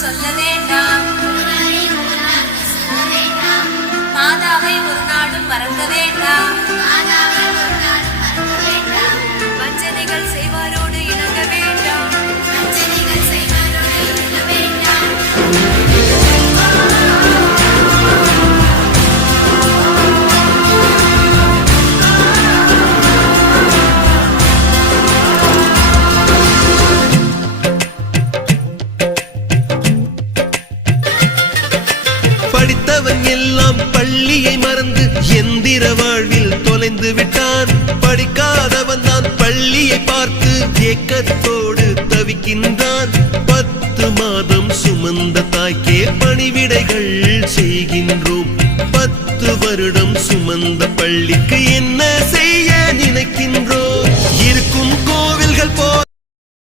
சொல்ல வேண்டாம். மாதாவை ஒரு நாளும் மறக்க வேண்டாம். வஞ்சனைகள் செய்வாரோடு இணங்க வேண்டாம். படித்தவன் எல்லாம் பள்ளியை மறந்து எந்திர வாழ்வில் தொலைந்து விட்டான். படிக்காதவன் தான் பள்ளியை பார்த்து ஏக்கத்தோடு தவிக்கின்றான். 10 மாதம் சுமந்த தாய்க்கே பணிவிடைகள் செய்கின்றோம். 10 வருடம் சுமந்த பள்ளிக்கு என்ன செய்ய நினைக்கின்றோம்? இருக்கும் கோவில்கள்